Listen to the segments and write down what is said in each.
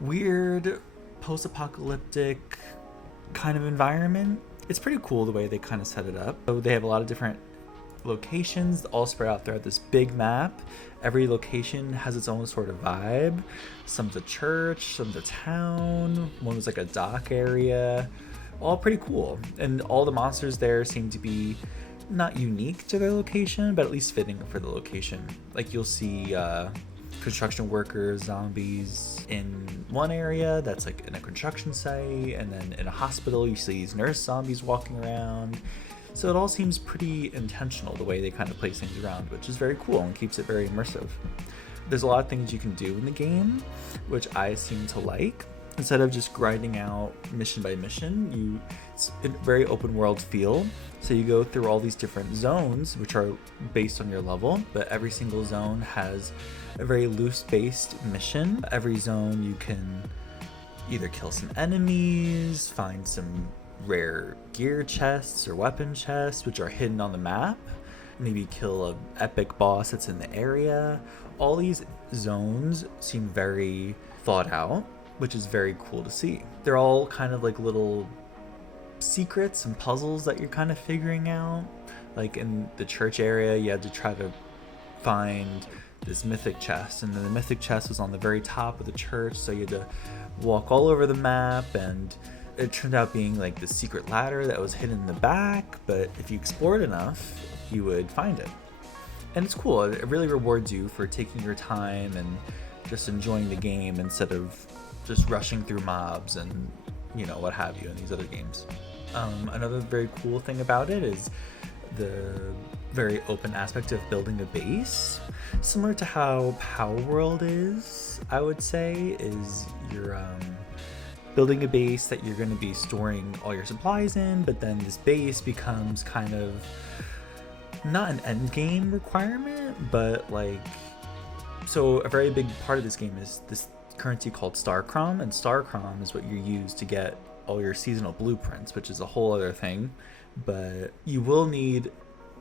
weird post-apocalyptic kind of environment. It's pretty cool the way they kind of set it up. So they have a lot of different locations all spread out throughout this big map. Every location has its own sort of vibe. Some's a church, some's a town, one was like a dock area. All pretty cool. And all the monsters there seem to be not unique to their location, but at least fitting for the location. Like you'll see construction workers, zombies in one area that's like in a construction site, and then in a hospital you see these nurse zombies walking around. So it all seems pretty intentional the way they kind of place things around, which is very cool and keeps it very immersive. There's a lot of things you can do in the game, which I seem to like. Instead of just grinding out mission by mission, it's a very open world feel. So you go through all these different zones, which are based on your level, but every single zone has a very loose based mission. Every zone you can either kill some enemies, find some rare gear chests or weapon chests, which are hidden on the map, maybe kill an epic boss that's in the area. All these zones seem very thought out, which is very cool to see. They're all kind of like little secrets and puzzles that you're kind of figuring out. Like in the church area, you had to try to find this mythic chest, and then the mythic chest was on the very top of the church, so you had to walk all over the map, and it turned out being like the secret ladder that was hidden in the back, but if you explored enough, you would find it. And it's cool. It really rewards you for taking your time and just enjoying the game instead of just rushing through mobs and what have you in these other games. Another very cool thing about it is the very open aspect of building a base, similar to how Power World is. I would say is you're building a base that you're going to be storing all your supplies in, but then this base becomes kind of not an end game requirement, but so a very big part of this game is this currency called Starcrom, and Starcrom is what you use to get all your seasonal blueprints, which is a whole other thing. But you will need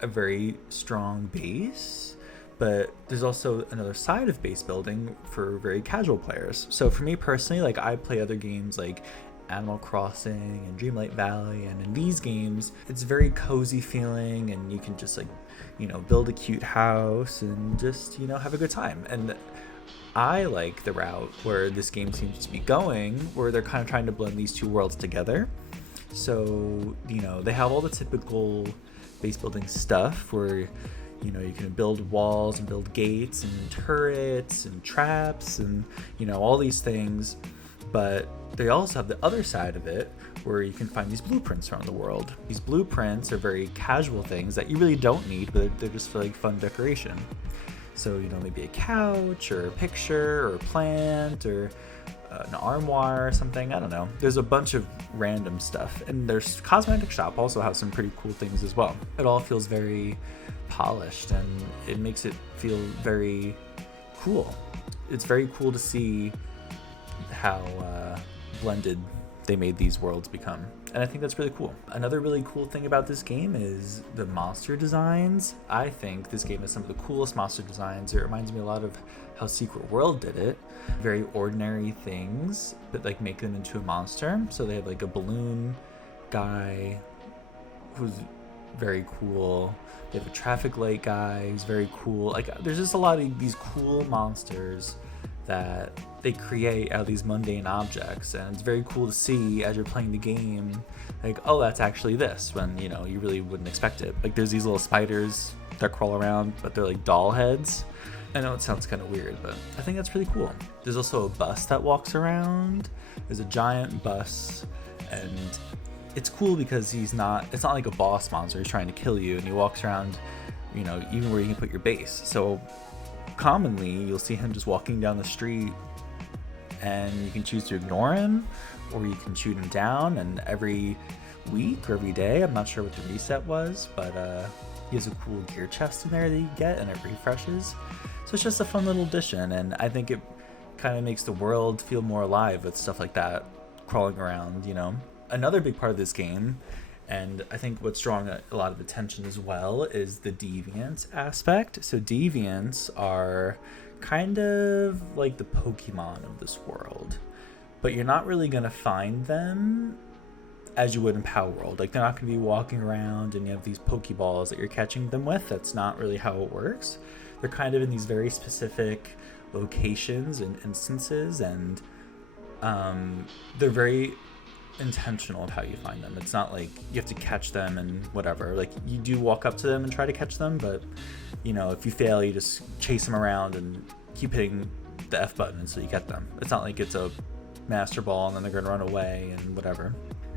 a very strong base, but there's also another side of base building for very casual players. So for me personally, I play other games like Animal Crossing and Dreamlight Valley, and in these games it's very cozy feeling, and you can just build a cute house and just have a good time. And I like the route where this game seems to be going, where they're kind of trying to blend these two worlds together. So they have all the typical base building stuff where you can build walls and build gates and turrets and traps and all these things, but they also have the other side of it where you can find these blueprints around the world. These blueprints are very casual things that you really don't need, but they're just for fun decoration. So maybe a couch or a picture or a plant or an armoire or something. I don't know. There's a bunch of random stuff, and there's cosmetic shop also has some pretty cool things as well. It all feels very polished, and it makes it feel very cool. It's very cool to see how blended they made these worlds become, and I think that's really cool. Another really cool thing about this game is the monster designs. I think this game has some of the coolest monster designs. It reminds me a lot of how Secret World did it. Very ordinary things, but make them into a monster. So they have a balloon guy who's very cool. They have a traffic light guy who's very cool. There's just a lot of these cool monsters that they create out of these mundane objects, and it's very cool to see as you're playing the game, oh, that's actually this, when you really wouldn't expect it. There's these little spiders that crawl around, but they're doll heads. I know it sounds kind of weird, but I think that's pretty cool. There's also a bus that walks around. There's a giant bus, and it's cool because it's not like a boss monster who's trying to kill you, and he walks around even where you can put your base. So commonly you'll see him just walking down the street, and you can choose to ignore him or you can shoot him down, and every week or every day, I'm not sure what the reset was, but he has a cool gear chest in there that you get, and it refreshes. So it's just a fun little addition, and I think it kind of makes the world feel more alive with stuff like that crawling around. Another big part of this game, and I think what's drawing a lot of attention as well, is the deviant aspect. So deviants are kind of like the Pokemon of this world. but you're not really going to find them as you would in Power World. Like, they're not going to be walking around and you have these Pokeballs that you're catching them with. That's not really how it works. They're kind of in these very specific locations and instances, and they're very intentional of how you find them. It's not like you have to catch them and whatever. Like, you do walk up to them and try to catch them, but you know, if you fail, you just chase them around and keep hitting the F button until you get them. It's not like it's a Master Ball and then they're going to run away and whatever.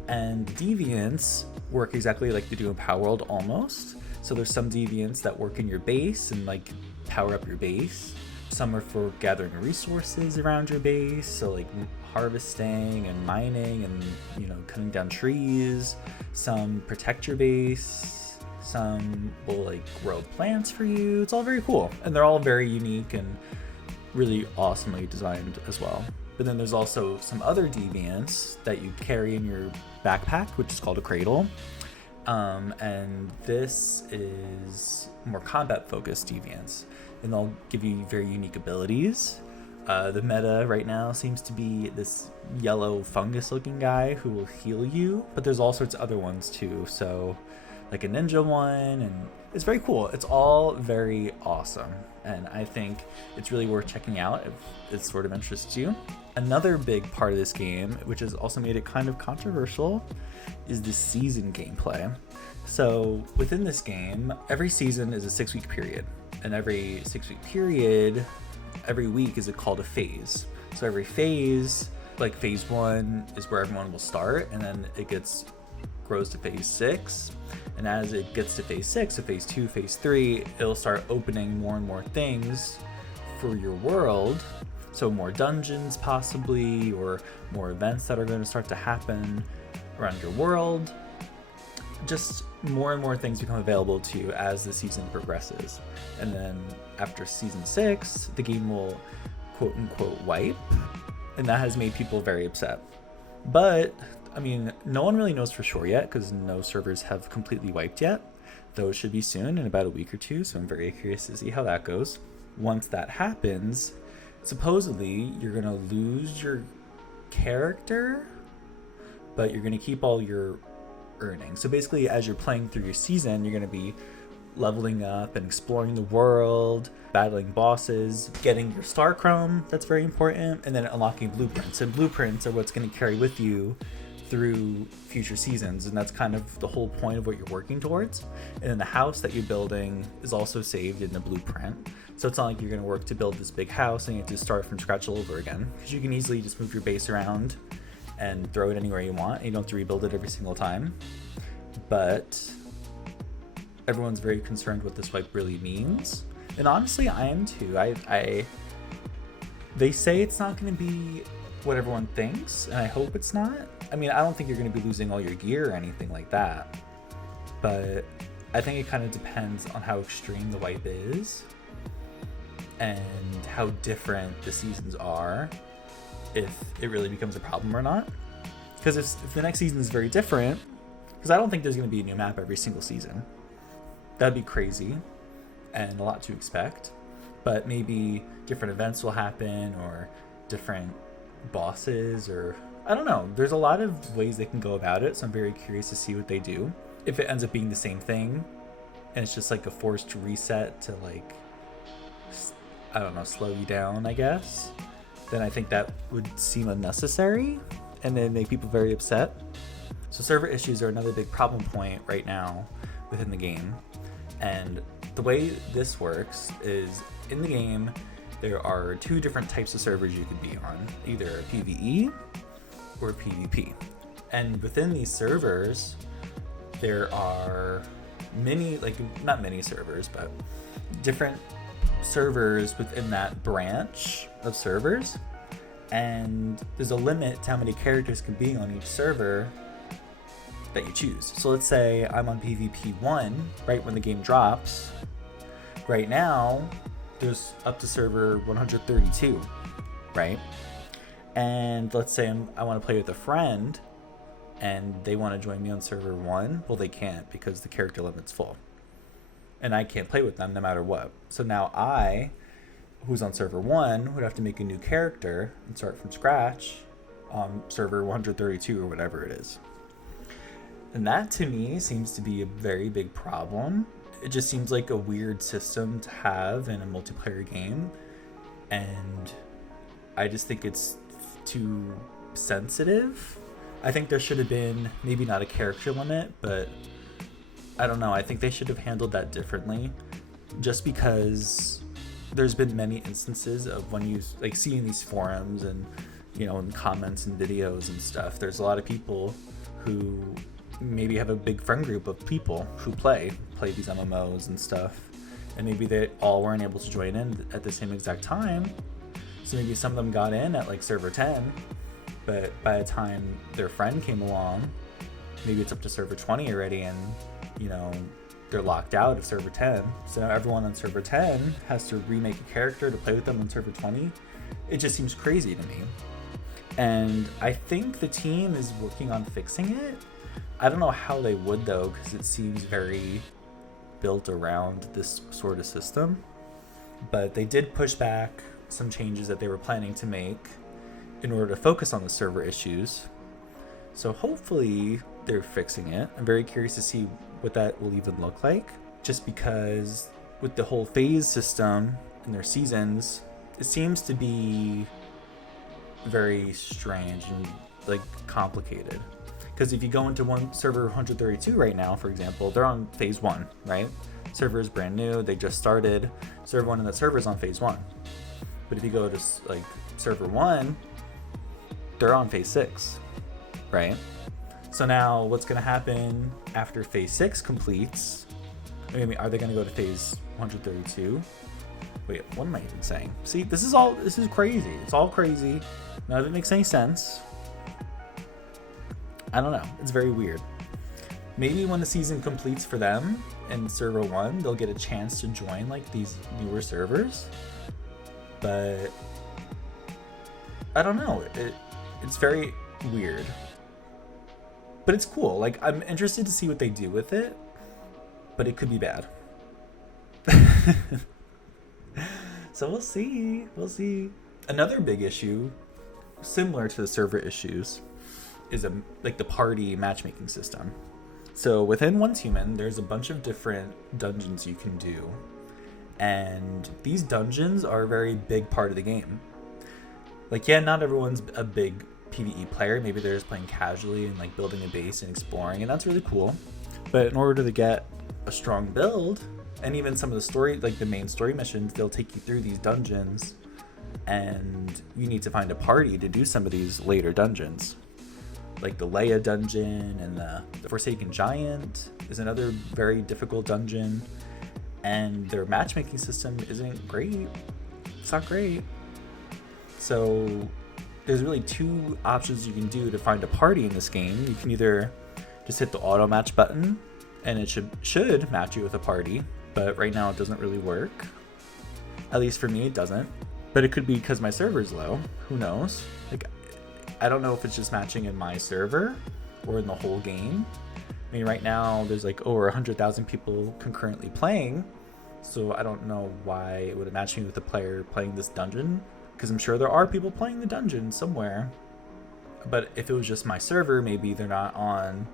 And deviants work exactly like they do in Power World almost. So there's some deviants that work in your base and like power up your base. Some are for gathering resources around your base, so like harvesting and mining and, you know, cutting down trees. Some protect your base. Some will like grow plants for you. It's all very cool, and they're all very unique and really awesomely designed as well. But then there's also some other deviants that you carry in your backpack, which is called a cradle. And this is more combat focused deviants, and they'll give you very unique abilities. The meta right now seems to be this yellow fungus looking guy who will heal you, but there's all sorts of other ones too. So like a ninja one, and it's very cool. It's all very awesome, and I think it's really worth checking out if it sort of interests you. Another big part of this game, which has also made it kind of controversial, is the season gameplay. So within this game, every season is a 6-week period, and every 6-week period, every week is called a phase. So every phase, like phase 1 is where everyone will start, and then it grows to phase 6, and as it gets to phase 6, so phase 2, phase 3, it'll start opening more and more things for your world. So more dungeons possibly, or more events that are going to start to happen around your world. Just more and more things become available to you as the season progresses. And then after season 6, the game will quote unquote wipe, and that has made people very upset. But I mean, no one really knows for sure yet, because no servers have completely wiped yet. Those should be soon, in about a week or two, so I'm very curious to see how that goes. Once that happens, supposedly you're going to lose your character, but you're going to keep all your earnings. So basically, as you're playing through your season, you're going to be leveling up and exploring the world, battling bosses, getting your star chrome, that's very important, and then unlocking blueprints. And blueprints are what's going to carry with you through future seasons, and that's kind of the whole point of what you're working towards. And then the house that you're building is also saved in the blueprint, so it's not like you're going to work to build this big house and you have to start from scratch all over again, because you can easily just move your base around and throw it anywhere you want, and you don't have to rebuild it every single time. But everyone's very concerned what this wipe really means, and honestly I am too. They say it's not going to be what everyone thinks, and I hope it's not. I mean, I don't think you're going to be losing all your gear or anything like that, but I think it kind of depends on how extreme the wipe is and how different the seasons are, if it really becomes a problem or not. Because if the next season is very different, because I don't think there's going to be a new map every single season. That'd be crazy and a lot to expect, but maybe different events will happen, or different bosses, or I don't know. There's a lot of ways they can go about it, so I'm very curious to see what they do. If it ends up being the same thing and it's just like a forced reset to, like, I don't know, slow you down, I guess, then I think that would seem unnecessary and then make people very upset. So server issues are another big problem point right now within the game. And the way this works is, in the game, there are 2 different types of servers you could be on, either PvE or PvP. And within these servers, there are not many servers, but different servers within that branch of servers. And there's a limit to how many characters can be on each server that you choose. So let's say I'm on PvP 1 right when the game drops. Right now, there's up to server 132, right? And let's say I want to play with a friend and they want to join me on server 1. Well, they can't, because the character limit's full. And I can't play with them no matter what. So now I, who's on server 1, would have to make a new character and start from scratch on server 132 or whatever it is. And that to me seems to be a very big problem. It just seems like a weird system to have in a multiplayer game. And I just think it's too sensitive. I think there should have been maybe not a character limit, but I don't know. I think they should have handled that differently, just because there's been many instances of when you like see in these forums and, you know, in comments and videos and stuff, there's a lot of people who maybe have a big friend group of people who play these MMOs and stuff, and maybe they all weren't able to join in at the same exact time. So maybe some of them got in at like server 10, but by the time their friend came along, maybe it's up to server 20 already, and, you know, they're locked out of server 10. So now everyone on server 10 has to remake a character to play with them on server 20. It just seems crazy to me. And I think the team is working on fixing it. I don't know how they would though, because it seems very built around this sort of system. But they did push back some changes that they were planning to make in order to focus on the server issues. So hopefully they're fixing it. I'm very curious to see what that will even look like, just because with the whole phase system and their seasons, it seems to be very strange and like complicated. Because if you go into one server 132 right now, for example, they're on phase 1, right? Server is brand new, they just started. So everyone in that server is on phase 1. But if you go to like server 1, they're on phase 6, right? So now what's going to happen after phase 6 completes? I mean, are they going to go to phase 132? Wait, what am I even saying? See, this is crazy. It's all crazy. None of it makes any sense. I don't know. It's very weird. Maybe when the season completes for them in server 1, they'll get a chance to join like these newer servers. But I don't know. It's very weird. But it's cool. Like, I'm interested to see what they do with it, but it could be bad. So we'll see. We'll see. Another big issue, similar to the server issues, is like the party matchmaking system. So within One Human, there's a bunch of different dungeons you can do, and these dungeons are a very big part of the game. Like, yeah, not everyone's a big PvE player. Maybe they're just playing casually and like building a base and exploring, and that's really cool. But in order to get a strong build, and even some of the story, like the main story missions, they'll take you through these dungeons, and you need to find a party to do some of these later dungeons. Like the Leia dungeon and the Forsaken Giant is another very difficult dungeon, and their matchmaking system isn't great. It's not great. So there's really two options you can do to find a party in this game. You can either just hit the auto match button and it should match you with a party, but right now it doesn't really work. At least for me, it doesn't. But it could be because my server's low. Who knows? Like, I don't know if it's just matching in my server or in the whole game. I mean, right now there's like over 100,000 people concurrently playing, so I don't know why it would have matched me with a player playing this dungeon, because I'm sure there are people playing the dungeon somewhere. But if it was just my server, maybe they're not on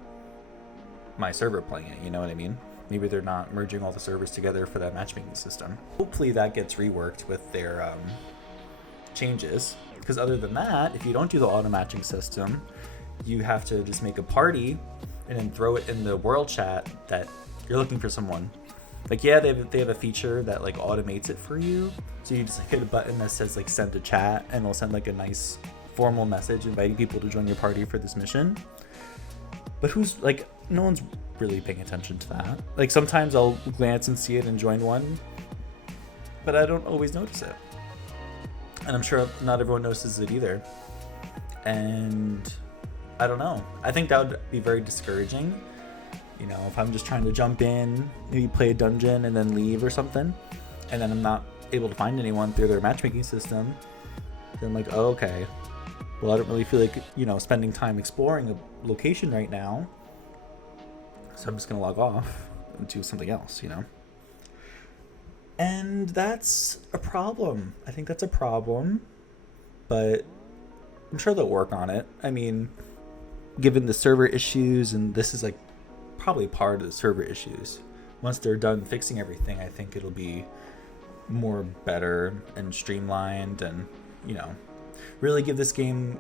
my server playing it, you know what I mean? Maybe they're not merging all the servers together for that matchmaking system. Hopefully that gets reworked with their changes, because other than that, if you don't do the auto matching system, you have to just make a party and then throw it in the world chat that you're looking for someone. Like, yeah, they have a feature that like automates it for you, so you just like, hit a button that says like send to chat, and it'll send like a nice formal message inviting people to join your party for this mission. But who's like, no one's really paying attention to that. Like, sometimes I'll glance and see it and join one, but I don't always notice it, and I'm sure not everyone notices it either. And I don't know, I think that would be very discouraging. You know, if I'm just trying to jump in, maybe play a dungeon and then leave or something, and then I'm not able to find anyone through their matchmaking system, then I'm like, oh, okay, well, I don't really feel like, you know, spending time exploring a location right now, so I'm just gonna log off and do something else, you know? And that's a problem. I think that's a problem, but I'm sure they'll work on it. I mean, given the server issues, and this is like probably part of the server issues. Once they're done fixing everything, I think it'll be more better and streamlined, and you know, really give this game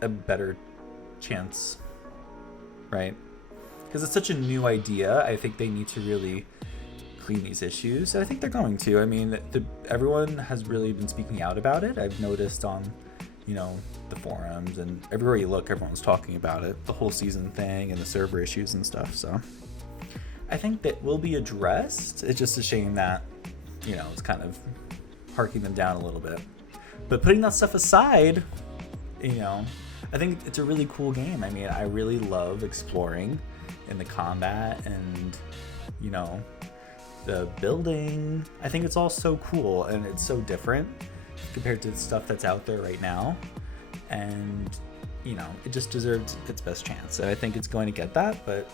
a better chance, right? Because it's such a new idea. I think they need to really clean these issues, and I think they're going to. I mean, everyone has really been speaking out about it. I've noticed on, you know, the forums, and everywhere you look, everyone's talking about it, the whole season thing and the server issues and stuff. So I think that will be addressed. It's just a shame that, you know, it's kind of harking them down a little bit. But putting that stuff aside, you know, I think it's a really cool game. I mean, I really love exploring in the combat and, you know, the building. I think it's all so cool, and it's so different compared to the stuff that's out there right now. And, you know, it just deserves its best chance. And I think it's going to get that, but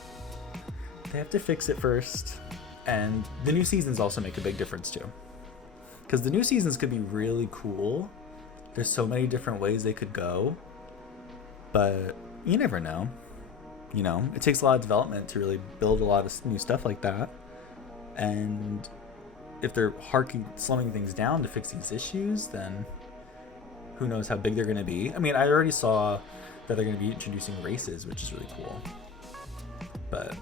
they have to fix it first. And the new seasons also make a big difference too. Because the new seasons could be really cool. There's so many different ways they could go. But you never know. You know, it takes a lot of development to really build a lot of new stuff like that. And if they're slumming things down to fix these issues, then who knows how big they're going to be. I mean, I already saw that they're going to be introducing races, which is really cool. But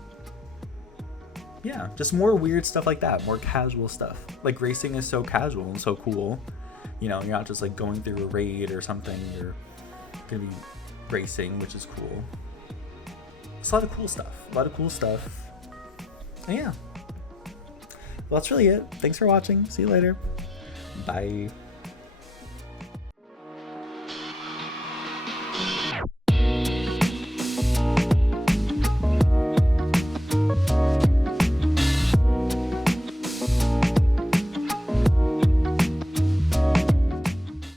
yeah, just more weird stuff like that, more casual stuff. Like, racing is so casual and so cool. You know, you're not just like going through a raid or something. You're going to be racing, which is cool. It's a lot of cool stuff. And yeah. Well, that's really it. Thanks for watching. See you later. Bye.